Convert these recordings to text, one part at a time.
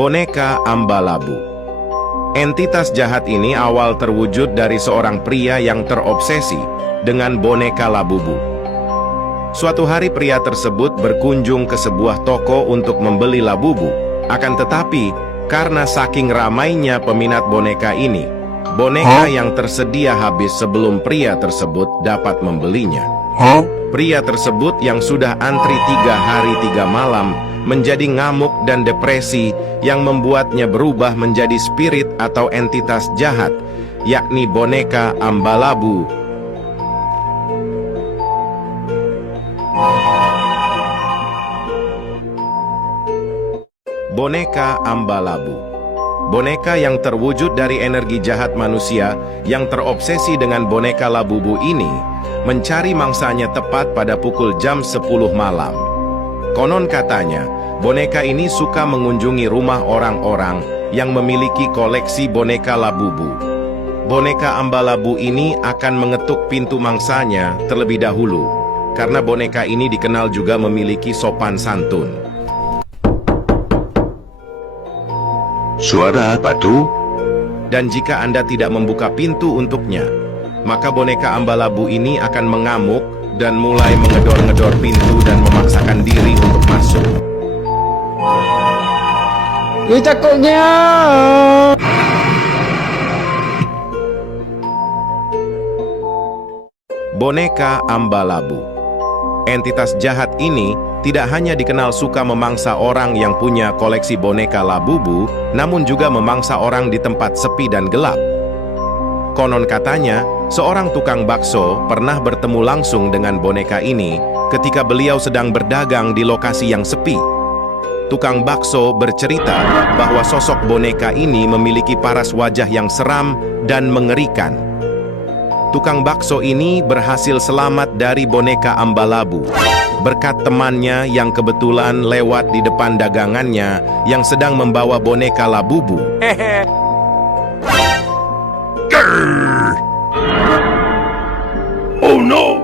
Boneka Ambalabu. Entitas jahat ini awal terwujud dari seorang pria yang terobsesi dengan boneka Labubu. Suatu hari pria tersebut berkunjung ke sebuah toko untuk membeli Labubu. Akan tetapi, karena saking ramainya peminat boneka ini, boneka yang tersedia habis sebelum pria tersebut dapat membelinya. Pria tersebut yang sudah antri 3 hari 3 malam menjadi ngamuk dan depresi yang membuatnya berubah menjadi spirit atau entitas jahat, yakni boneka Ambalabu. Boneka Ambalabu. Boneka yang terwujud dari energi jahat manusia yang terobsesi dengan boneka Labubu ini mencari mangsanya tepat pada pukul jam 10 malam. Konon katanya, boneka ini suka mengunjungi rumah orang-orang yang memiliki koleksi boneka Labubu. Boneka Ambalabu ini akan mengetuk pintu mangsanya terlebih dahulu, karena boneka ini dikenal juga memiliki sopan santun. Suara apa tuh? Dan jika Anda tidak membuka pintu untuknya, maka boneka Ambalabu ini akan mengamuk dan mulai mengedor-ngedor pintu dan memaksakan diri untuk masuk. Takutnya. Boneka Ambalabu. Entitas jahat ini tidak hanya dikenal suka memangsa orang yang punya koleksi boneka Labubu, namun juga memangsa orang di tempat sepi dan gelap. Konon katanya, seorang tukang bakso pernah bertemu langsung dengan boneka ini ketika beliau sedang berdagang di lokasi yang sepi. Tukang bakso bercerita bahwa sosok boneka ini memiliki paras wajah yang seram dan mengerikan. Tukang bakso ini berhasil selamat dari boneka Ambalabu berkat temannya yang kebetulan lewat di depan dagangannya yang sedang membawa boneka Labubu. Oh no!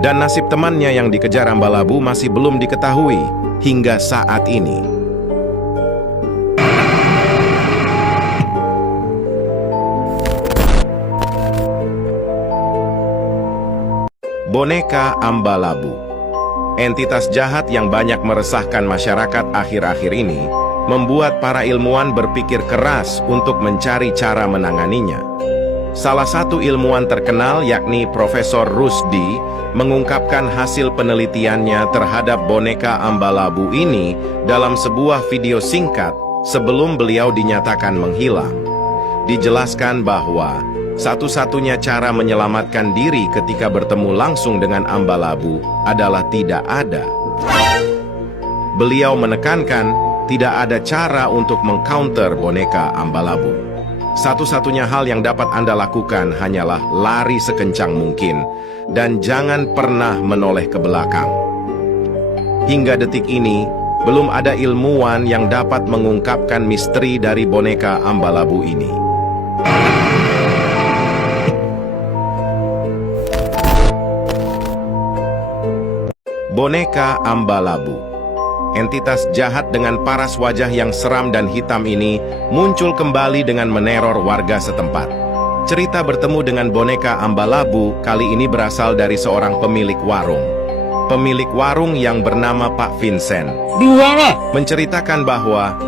Dan nasib temannya yang dikejar Ambalabu masih belum diketahui hingga saat ini. Boneka Ambalabu. Entitas jahat yang banyak meresahkan masyarakat akhir-akhir ini membuat para ilmuwan berpikir keras untuk mencari cara menanganinya. Salah satu ilmuwan terkenal yakni Profesor Rusdi mengungkapkan hasil penelitiannya terhadap boneka Ambalabu ini dalam sebuah video singkat sebelum beliau dinyatakan menghilang. Dijelaskan bahwa satu-satunya cara menyelamatkan diri ketika bertemu langsung dengan Ambalabu adalah tidak ada. Beliau menekankan tidak ada cara untuk mengcounter boneka Ambalabu. Satu-satunya hal yang dapat Anda lakukan hanyalah lari sekencang mungkin dan jangan pernah menoleh ke belakang. Hingga detik ini, belum ada ilmuwan yang dapat mengungkapkan misteri dari boneka Ambalabu ini. Boneka Ambalabu. Entitas jahat dengan paras wajah yang seram dan hitam ini muncul kembali dengan meneror warga setempat. Cerita bertemu dengan boneka Ambalabu kali ini berasal dari seorang pemilik warung. Pemilik warung yang bernama Pak Vincent menceritakan bahwa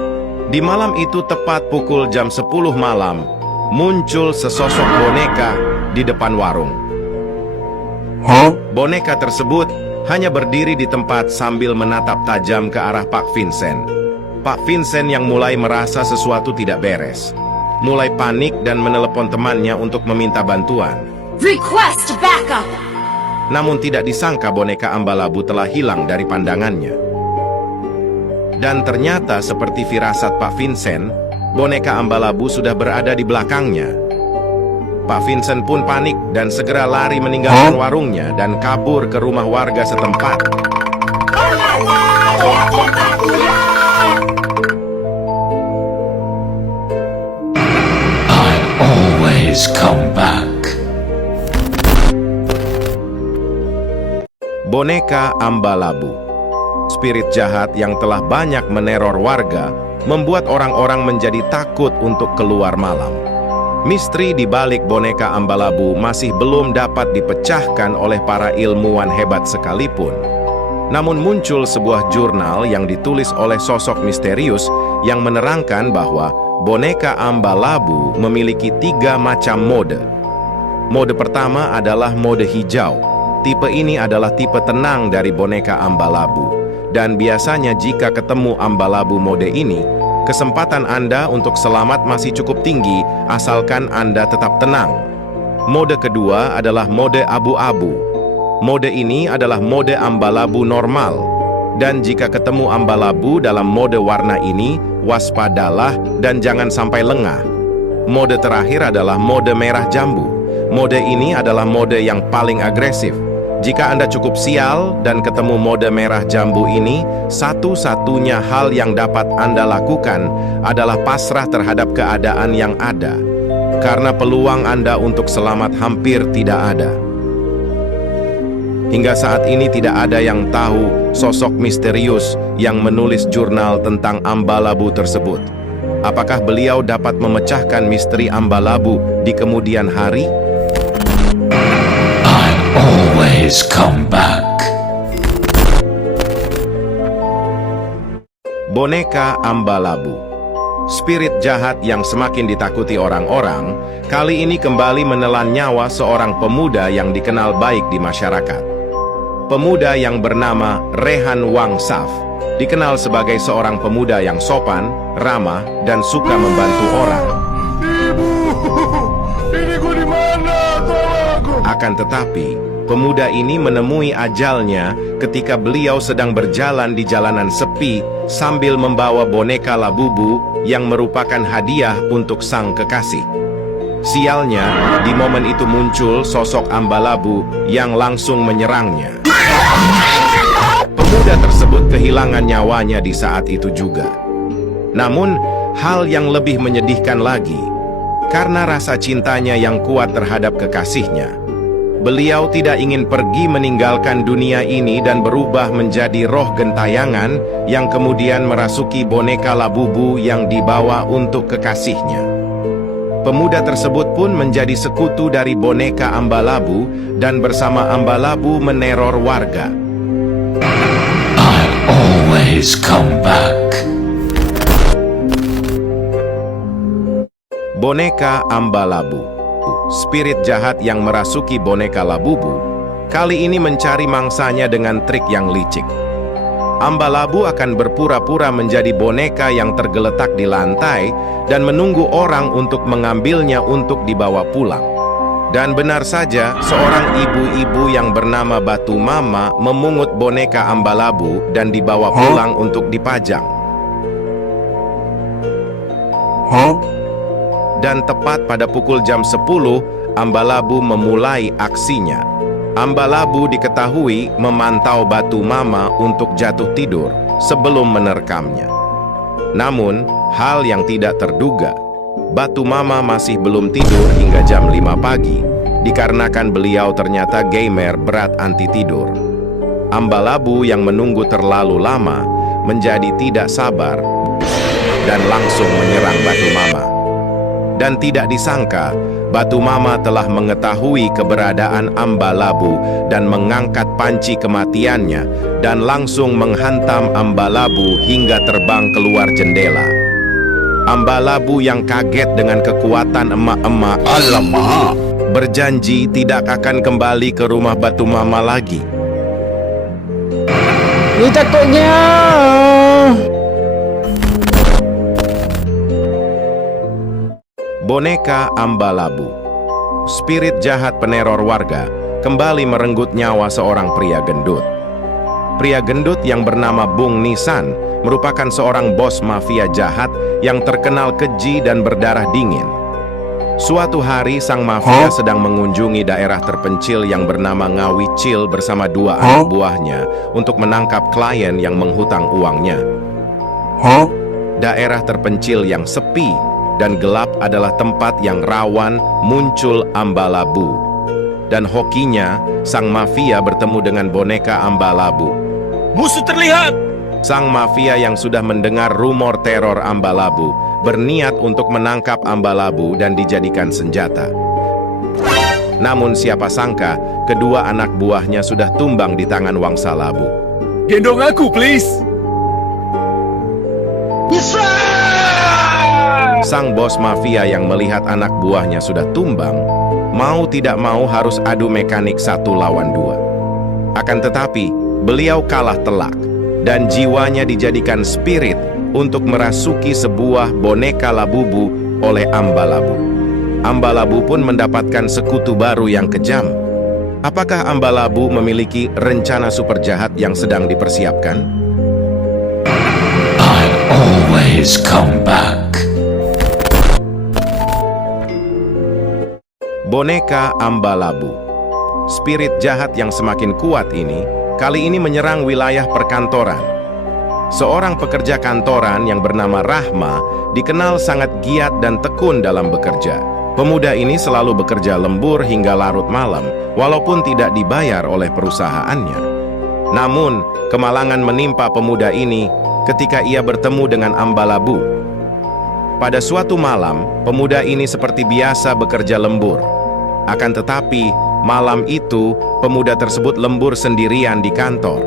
di malam itu tepat pukul jam 10 malam muncul sesosok boneka di depan warung. Boneka tersebut hanya berdiri di tempat sambil menatap tajam ke arah Pak Vincent. Pak Vincent yang mulai merasa sesuatu tidak beres, mulai panik dan menelepon temannya untuk meminta bantuan. Request backup. Namun tidak disangka boneka Ambalabu telah hilang dari pandangannya. Dan ternyata seperti firasat Pak Vincent, boneka Ambalabu sudah berada di belakangnya. Pak Vincent pun panik dan segera lari meninggalkan warungnya dan kabur ke rumah warga setempat. I always come back. Boneka Ambalabu. Spirit jahat yang telah banyak meneror warga membuat orang-orang menjadi takut untuk keluar malam. Misteri di balik boneka Ambalabu masih belum dapat dipecahkan oleh para ilmuwan hebat sekalipun. Namun muncul sebuah jurnal yang ditulis oleh sosok misterius yang menerangkan bahwa boneka Ambalabu memiliki 3 macam mode. Mode pertama adalah mode hijau. Tipe ini adalah tipe tenang dari boneka Ambalabu. Dan biasanya jika ketemu Ambalabu mode ini, kesempatan Anda untuk selamat masih cukup tinggi asalkan Anda tetap tenang. Mode kedua adalah mode abu-abu. Mode ini adalah mode Ambalabu normal. Dan jika ketemu Ambalabu dalam mode warna ini, waspadalah dan jangan sampai lengah. Mode terakhir adalah mode merah jambu. Mode ini adalah mode yang paling agresif. Jika Anda cukup sial dan ketemu mode merah jambu ini, satu-satunya hal yang dapat Anda lakukan adalah pasrah terhadap keadaan yang ada. Karena peluang Anda untuk selamat hampir tidak ada. Hingga saat ini tidak ada yang tahu sosok misterius yang menulis jurnal tentang Ambalabu tersebut. Apakah beliau dapat memecahkan misteri Ambalabu di kemudian hari? Always come back. Boneka Ambalabu. Spirit jahat yang semakin ditakuti orang-orang, kali ini kembali menelan nyawa seorang pemuda yang dikenal baik di masyarakat. Pemuda yang bernama Rehan Wangsaf, dikenal sebagai seorang pemuda yang sopan, ramah, dan suka membantu orang. Akan tetapi, pemuda ini menemui ajalnya ketika beliau sedang berjalan di jalanan sepi sambil membawa boneka Labubu yang merupakan hadiah untuk sang kekasih. Sialnya, di momen itu muncul sosok Ambalabu yang langsung menyerangnya. Pemuda tersebut kehilangan nyawanya di saat itu juga. Namun, hal yang lebih menyedihkan lagi, karena rasa cintanya yang kuat terhadap kekasihnya, beliau tidak ingin pergi meninggalkan dunia ini dan berubah menjadi roh gentayangan yang kemudian merasuki boneka Labubu yang dibawa untuk kekasihnya. Pemuda tersebut pun menjadi sekutu dari boneka Ambalabu dan bersama Ambalabu meneror warga. I'll always come back. Boneka Ambalabu. Spirit jahat yang merasuki boneka Labubu kali ini mencari mangsanya dengan trik yang licik. Ambalabu akan berpura-pura menjadi boneka yang tergeletak di lantai dan menunggu orang untuk mengambilnya untuk dibawa pulang. Dan benar saja, seorang ibu-ibu yang bernama Batu Mama memungut boneka Ambalabu dan dibawa pulang untuk dipajang. Dan tepat pada pukul jam 10, Ambalabu memulai aksinya. Ambalabu diketahui memantau Batu Mama untuk jatuh tidur sebelum menerkamnya. Namun, hal yang tidak terduga, Batu Mama masih belum tidur hingga jam 5 pagi, dikarenakan beliau ternyata gamer berat anti tidur. Ambalabu yang menunggu terlalu lama menjadi tidak sabar dan langsung menyerang Batu Mama. Dan tidak disangka, Batu Mama telah mengetahui keberadaan Ambalabu dan mengangkat panci kematiannya dan langsung menghantam Ambalabu hingga terbang keluar jendela. Ambalabu yang kaget dengan kekuatan emak-emak Alamak. berjanji tidak akan kembali ke rumah Batu Mama lagi. Ini takutnya. Boneka Ambalabu. Spirit jahat peneror warga kembali merenggut nyawa seorang pria gendut. Pria gendut yang bernama Bung Nisan merupakan seorang bos mafia jahat yang terkenal keji dan berdarah dingin. Suatu hari sang mafia sedang mengunjungi daerah terpencil yang bernama Ngawicil bersama 2 anak buahnya untuk menangkap klien yang menghutang uangnya. Daerah terpencil yang sepi dan gelap adalah tempat yang rawan muncul Ambalabu. Dan hokinya, sang mafia bertemu dengan boneka Ambalabu. Musuh terlihat! Sang mafia yang sudah mendengar rumor teror Ambalabu berniat untuk menangkap Ambalabu dan dijadikan senjata. Namun siapa sangka, kedua anak buahnya sudah tumbang di tangan Wangsa Labu. Gendong aku, please! Sang bos mafia yang melihat anak buahnya sudah tumbang, mau tidak mau harus adu mekanik 1 lawan 2. Akan tetapi, beliau kalah telak, dan jiwanya dijadikan spirit untuk merasuki sebuah boneka Labubu oleh Ambalabu. Ambalabu pun mendapatkan sekutu baru yang kejam. Apakah Ambalabu memiliki rencana super jahat yang sedang dipersiapkan? I always come back. Boneka Ambalabu. Spirit jahat yang semakin kuat ini kali ini menyerang wilayah perkantoran. Seorang pekerja kantoran yang bernama Rahma dikenal sangat giat dan tekun dalam bekerja. Pemuda ini selalu bekerja lembur hingga larut malam, walaupun tidak dibayar oleh perusahaannya. Namun, kemalangan menimpa pemuda ini ketika ia bertemu dengan Ambalabu. Pada suatu malam, pemuda ini seperti biasa bekerja lembur. Akan tetapi, malam itu, pemuda tersebut lembur sendirian di kantor.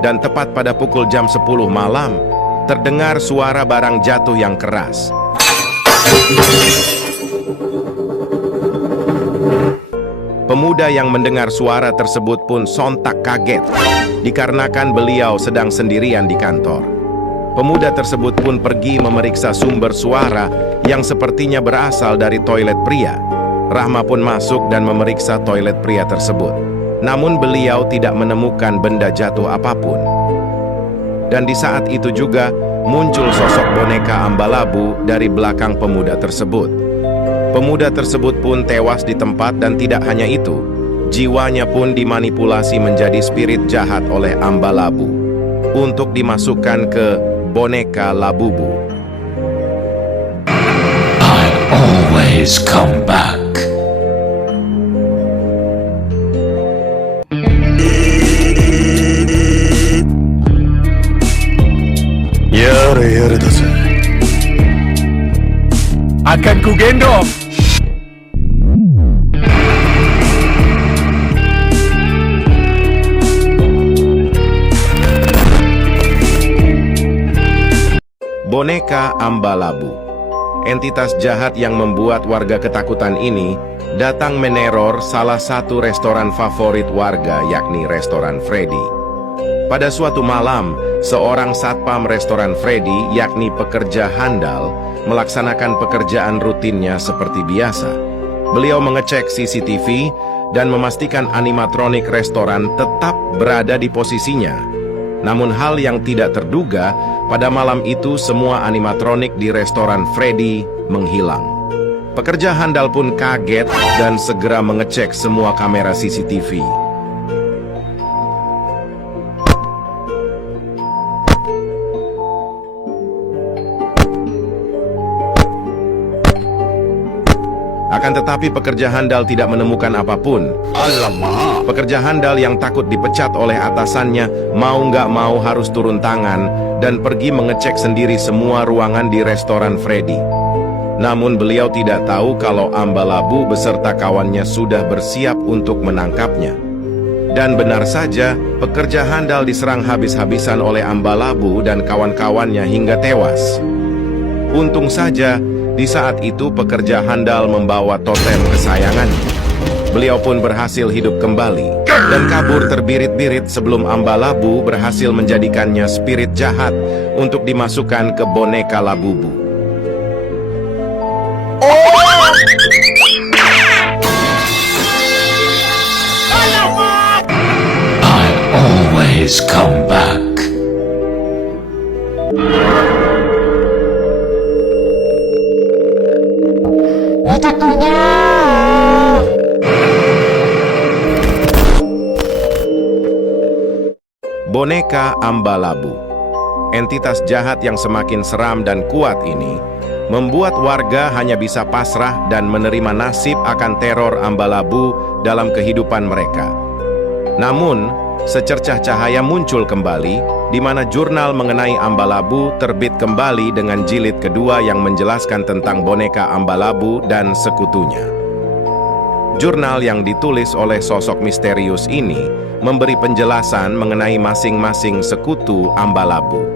Dan tepat pada pukul jam 10 malam, terdengar suara barang jatuh yang keras. Pemuda yang mendengar suara tersebut pun sontak kaget, dikarenakan beliau sedang sendirian di kantor. Pemuda tersebut pun pergi memeriksa sumber suara yang sepertinya berasal dari toilet pria. Rahma pun masuk dan memeriksa toilet pria tersebut. Namun beliau tidak menemukan benda jatuh apapun. Dan di saat itu juga muncul sosok boneka Ambalabu dari belakang pemuda tersebut. Pemuda tersebut pun tewas di tempat dan tidak hanya itu, jiwanya pun dimanipulasi menjadi spirit jahat oleh Ambalabu untuk dimasukkan ke boneka Labubu. I always come back. Yare da ze. Akan ku gendong. Boneka Ambalabu. Entitas jahat yang membuat warga ketakutan ini datang meneror salah satu restoran favorit warga, yakni restoran Freddy. Pada suatu malam, seorang satpam restoran Freddy, yakni pekerja handal, melaksanakan pekerjaan rutinnya seperti biasa. Beliau mengecek CCTV dan memastikan animatronik restoran tetap berada di posisinya. Namun hal yang tidak terduga, pada malam itu semua animatronik di restoran Freddy menghilang. Pekerja handal pun kaget dan segera mengecek semua kamera CCTV. Akan tetapi pekerja handal tidak menemukan apapun. Alamak. Pekerja handal yang takut dipecat oleh atasannya mau nggak mau harus turun tangan dan pergi mengecek sendiri semua ruangan di restoran Freddy. Namun beliau tidak tahu kalau Ambalabu beserta kawannya sudah bersiap untuk menangkapnya. Dan benar saja, pekerja handal diserang habis-habisan oleh Ambalabu dan kawan-kawannya hingga tewas. Untung saja, di saat itu pekerja handal membawa totem kesayangannya. Beliau pun berhasil hidup kembali dan kabur terbirit-birit sebelum Ambalabu berhasil menjadikannya spirit jahat untuk dimasukkan ke boneka Labubu. I always come back. Boneka Ambalabu. Entitas jahat yang semakin seram dan kuat ini membuat warga hanya bisa pasrah dan menerima nasib akan teror Ambalabu dalam kehidupan mereka. Namun, secercah cahaya muncul kembali, di mana jurnal mengenai Ambalabu terbit kembali dengan jilid kedua yang menjelaskan tentang boneka Ambalabu dan sekutunya. Jurnal yang ditulis oleh sosok misterius ini memberi penjelasan mengenai masing-masing sekutu Ambalabu.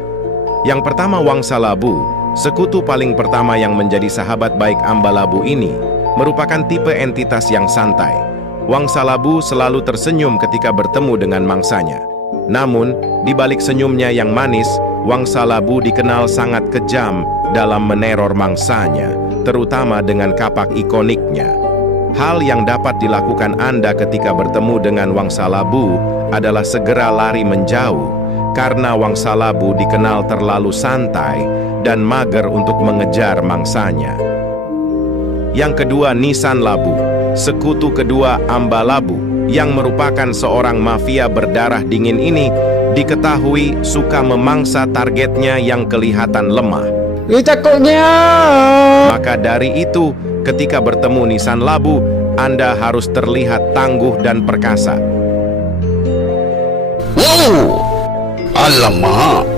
Yang pertama Wangsa Labu, sekutu paling pertama yang menjadi sahabat baik Ambalabu ini, merupakan tipe entitas yang santai. Wangsa Labu selalu tersenyum ketika bertemu dengan mangsanya. Namun, di balik senyumnya yang manis, Wangsa Labu dikenal sangat kejam dalam meneror mangsanya, terutama dengan kapak ikoniknya. Hal yang dapat dilakukan Anda ketika bertemu dengan Wangsa Labu adalah segera lari menjauh, karena Wangsa Labu dikenal terlalu santai dan mager untuk mengejar mangsanya. Yang kedua, Nisan Labu, sekutu kedua Ambalabu, yang merupakan seorang mafia berdarah dingin ini, diketahui suka memangsa targetnya yang kelihatan lemah. Takutnya. Maka dari itu, ketika bertemu Nisan Labu, Anda harus terlihat tangguh dan perkasa. Wow! Alamak!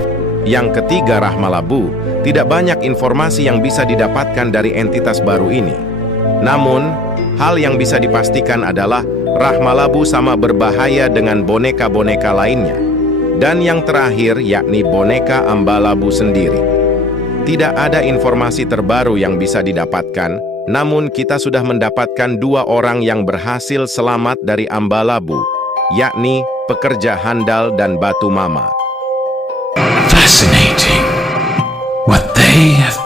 Yang ketiga, Rahma Labu. Tidak banyak informasi yang bisa didapatkan dari entitas baru ini. Namun, hal yang bisa dipastikan adalah Rahma Labu sama berbahaya dengan boneka-boneka lainnya. Dan yang terakhir, yakni boneka Ambalabu sendiri. Tidak ada informasi terbaru yang bisa didapatkan, namun kita sudah mendapatkan 2 orang yang berhasil selamat dari Ambalabu, yakni pekerja handal dan Batu Mama. Fascinating. What they have